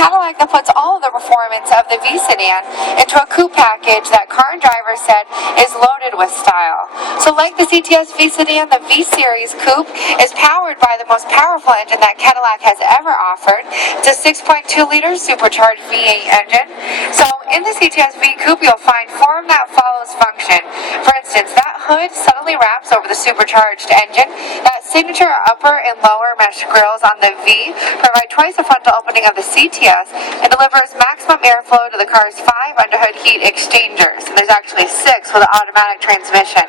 Cadillac that puts all of the performance of the V sedan into a coupe package that car and driver said is loaded with style. So like the CTS-V sedan, the V Series Coupe is powered by the most powerful engine that Cadillac has ever offered. It's a 6.2-liter supercharged V8 engine. So in the CTS-V Coupe, you'll find form that follows function. For instance, that hood subtly wraps over the supercharged engine. That signature upper and lower mesh grills on the V provide twice the frontal opening of the CTS and delivers maximum airflow to the car's 5 underhood heat exchangers. And there's actually 6 with an automatic transmission.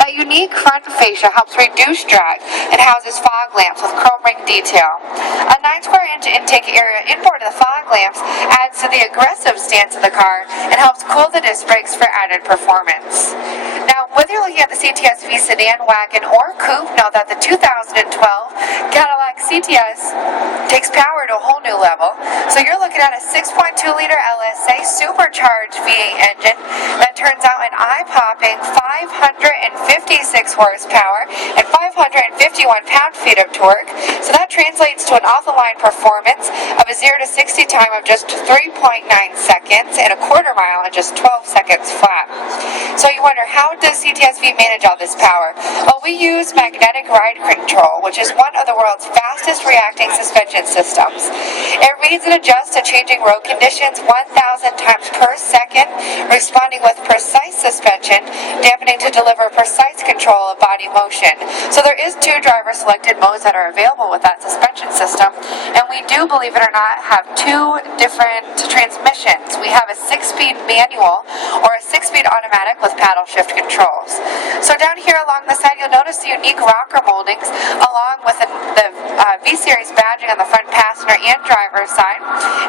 That unique front fascia helps reduce drag and houses fog lamps with chrome ring detail. A 9 square inch intake area inboard of the fog lamps adds to the aggressive stance of the car and helps cool the disc brakes for added performance. Now, whether you're looking at the CTS-V sedan, wagon, or coupe, know that the 2012 Cadillac CTS takes power to a whole new level. So you're looking at a 6.2-liter LSA supercharged V8 engine that turns out an eye-popping 556 horsepower and 551 pound-feet of torque. So that translates to an off-the-line performance of a 0 to 60 time of just 3.9 seconds and a quarter mile in just 12 seconds flat. So you wonder, how does CTS-V manage all this power? Well, we use magnetic ride control, which is one of the world's fastest reacting suspension systems. It reads and adjusts to changing road conditions 1,000 times per second, responding with precise suspension, dampening to deliver precise control of body motion. So there is 2 driver-selected modes that are available with that suspension system, and we do, believe it or not, have 2 different transmissions. We have a 6-speed manual or a 6-speed automatic with paddle shift controls. So down here along the side, you'll notice the unique rocker moldings along with the V-Series badging on the front passenger and driver's side.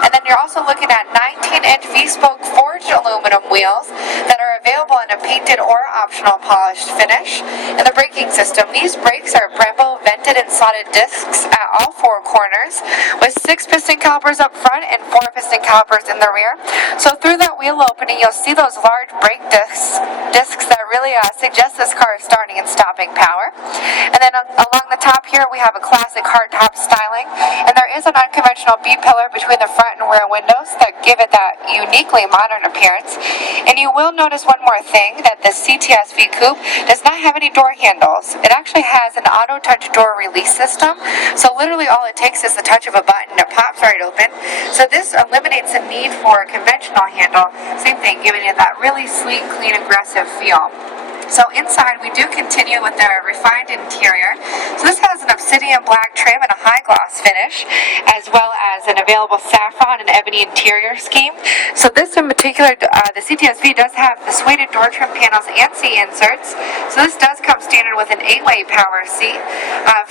And then you're also looking at 19-inch V-spoke forged aluminum wheels that are available in a painted or optional polished finish. And the braking system, these brakes are Brembo vented and slotted discs at all 4 corners with 6 piston calipers up front and 4 piston calipers in the rear. So through that wheel opening, you'll see those large brake discs that really suggest this car is starting and stopping power. And then along the top here, we have a classic hardtop styling, and there is an unconventional B-pillar between the front and rear windows that give it that uniquely modern appearance. And you will notice one more thing, that the CTS-V Coupe does not have any door handles. It actually has an auto-touch door release system, so literally all it takes is the touch of a button, it pops right open. So this eliminates the need for a conventional handle, same thing, giving it that really sleek, clean, aggressive feel. So inside, we do continue with the refined interior. So this has an obsidian black trim and a high gloss finish, as well as an available saffron and ebony interior scheme. So this in particular, the CTS-V does have the suede door trim panels and seat inserts. So this does come standard with an 8-way power seat.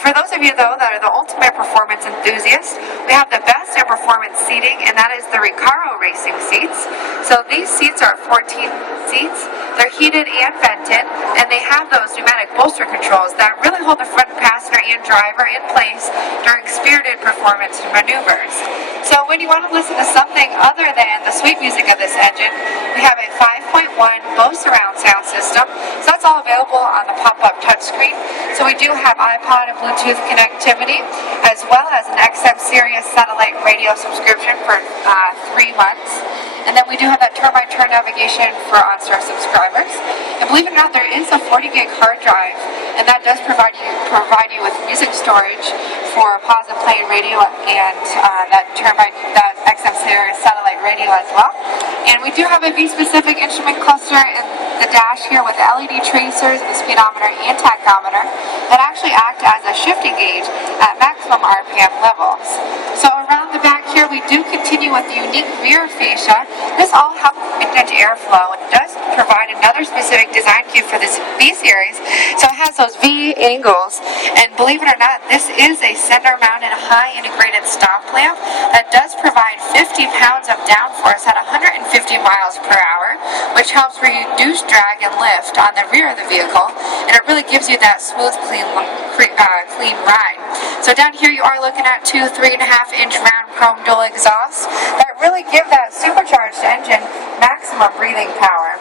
For those of you, though, that are the ultimate performance enthusiasts, we have the best in performance seating, and that is the Recaro racing seats. So these seats are 14 seats. They're heated and vented, and they have those pneumatic bolster controls that really hold the front passenger and driver in place during spirited performance maneuvers. So when you want to listen to something other than the sweet music of this engine, we have a 5.1 Bose surround sound system. So that's all available on the pop-up touchscreen. So we do have iPod and Bluetooth connectivity, as well as an XM Sirius satellite radio subscription for 3 months. And then we do have that turn-by-turn navigation for OnStar subscribers. And believe it or not, there is a 40 gig hard drive, and that does provide you with music storage for pause and play radio and that XM Sirius satellite radio as well. And we do have a V-specific instrument cluster in the dash here with the LED tracers, the speedometer, and tachometer that actually act as a shifting gauge at maximum RPM levels. So around the back here, we do continue with the unique rear fascia. This all helps vintage airflow and does provide another specific design cue for this V series. So it has those V angles, and believe it or not, this is a center-mounted high integrated stop lamp that does provide 50 pounds of downforce at 150 miles per hour, which helps reduce drag and lift on the rear of the vehicle, and it really gives you that smooth, clean ride. So down here you are looking at 2 3.5-inch round chrome dual exhausts that really give that supercharged engine maximum breathing power.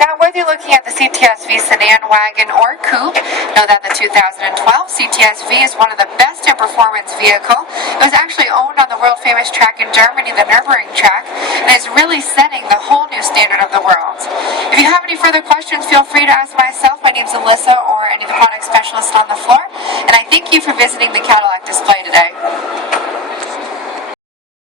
Now, whether whether you're looking at the CTS-V sedan, wagon, or coupe, know that the 2012 CTS-V is one of the best in performance vehicle. It was actually owned on the world-famous track in Germany, the Nürburgring track, and is really setting the whole new standard of the world. If you have any further questions, feel free to ask myself. My name's Alyssa, or any of the product specialists on the floor, and I thank you for visiting the Cadillac display today.